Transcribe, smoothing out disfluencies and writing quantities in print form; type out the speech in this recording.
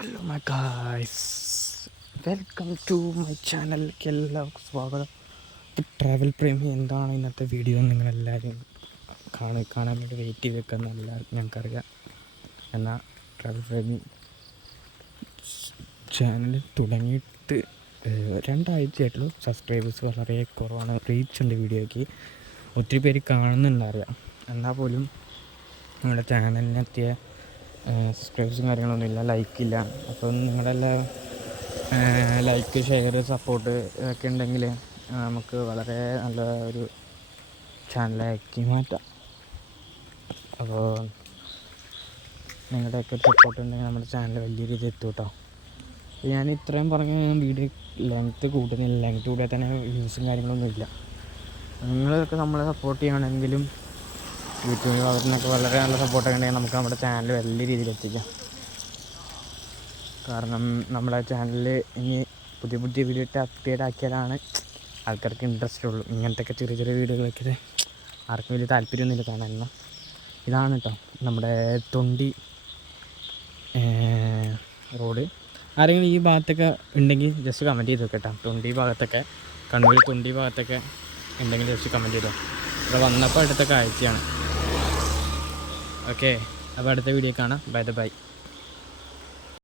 Hello my guys, welcome to my ചാനലിലേക്ക് എല്ലാവർക്കും സ്വാഗതം. ട്രാവൽ പ്രേമി എന്താണ് ഇന്നത്തെ വീഡിയോ എന്ന് നിങ്ങളെല്ലാവരും കാണാൻ വേണ്ടി വെയിറ്റ് ചെയ്ത് വെക്കുന്ന എല്ലാവർക്കും ഞങ്ങൾക്കറിയാം. എന്നാൽ ട്രാവൽ പ്രേമി ചാനൽ തുടങ്ങിയിട്ട് 2 ആഴ്ചയായിട്ടുള്ളൂ. സബ്സ്ക്രൈബേഴ്സ് വളരെ കുറവാണ്. റീച്ചുണ്ട് വീഡിയോയ്ക്ക്, ഒത്തിരി പേര് കാണുന്നുണ്ടറിയാം. എന്നാൽ പോലും നമ്മുടെ ചാനലിനെത്തിയ സബ്സ്ക്രൈബേഴ്സും കാര്യങ്ങളൊന്നുമില്ല, ലൈക്കില്ല. അപ്പം നിങ്ങളെല്ലാം ലൈക്ക്, ഷെയർ, സപ്പോർട്ട് ഒക്കെ ഉണ്ടെങ്കിൽ നമുക്ക് വളരെ നല്ല ഒരു ചാനലാക്കി മാറ്റാം. അപ്പോൾ നിങ്ങളുടെയൊക്കെ സപ്പോർട്ട് ഉണ്ടെങ്കിൽ നമ്മുടെ ചാനൽ വലിയ രീതിയിൽ എത്തും കേട്ടോ. ഞാൻ ഇത്രയും പറഞ്ഞ വീഡിയോ ലെങ്ത്ത് കൂട്ടുന്നില്ല. ലെങ്ത്ത് കൂട്ടിയാൽ തന്നെ വ്യൂസും കാര്യങ്ങളൊന്നുമില്ല. നിങ്ങളൊക്കെ നമ്മളെ സപ്പോർട്ട് ചെയ്യണമെങ്കിലും യൂട്യൂബ് ഭാഗത്തുനിന്നൊക്കെ വളരെ നല്ല സപ്പോർട്ടൊക്കെ ഉണ്ടെങ്കിൽ നമുക്ക് നമ്മുടെ ചാനൽ വലിയ രീതിയിൽ എത്തിക്കാം. കാരണം നമ്മുടെ ചാനലിൽ ഇനി പുതിയ വീഡിയോ ഇട്ട് അപ്ഡേറ്റ് ആക്കിയാലാണ് ആൾക്കാർക്ക് ഇൻട്രസ്റ്റ് ഉള്ളൂ. ഇങ്ങനത്തെ ചെറിയ ചെറിയ വീഡിയോകളൊക്കെ ആർക്കും വലിയ താല്പര്യമൊന്നുമില്ല കാണാൻ. ഇതാണ് കേട്ടോ നമ്മുടെ തൊണ്ടി റോഡ്. ആരെങ്കിലും ഈ ഭാഗത്തൊക്കെ ഉണ്ടെങ്കിൽ ജസ്റ്റ് കമൻറ്റ് ചെയ്ത് കേട്ടോ. തൊണ്ടി ഭാഗത്തൊക്കെ, കണ്ണൂർ തൊണ്ടി ഭാഗത്തൊക്കെ ഉണ്ടെങ്കിൽ ജസ്റ്റ് കമൻറ്റ് ചെയ്തോ. ഇവിടെ വന്നപ്പോൾ അടുത്ത കാഴ്ചയാണ്. ഓക്കെ, അപ്പോൾ അടുത്ത വീഡിയോ കാണാം. ബൈ.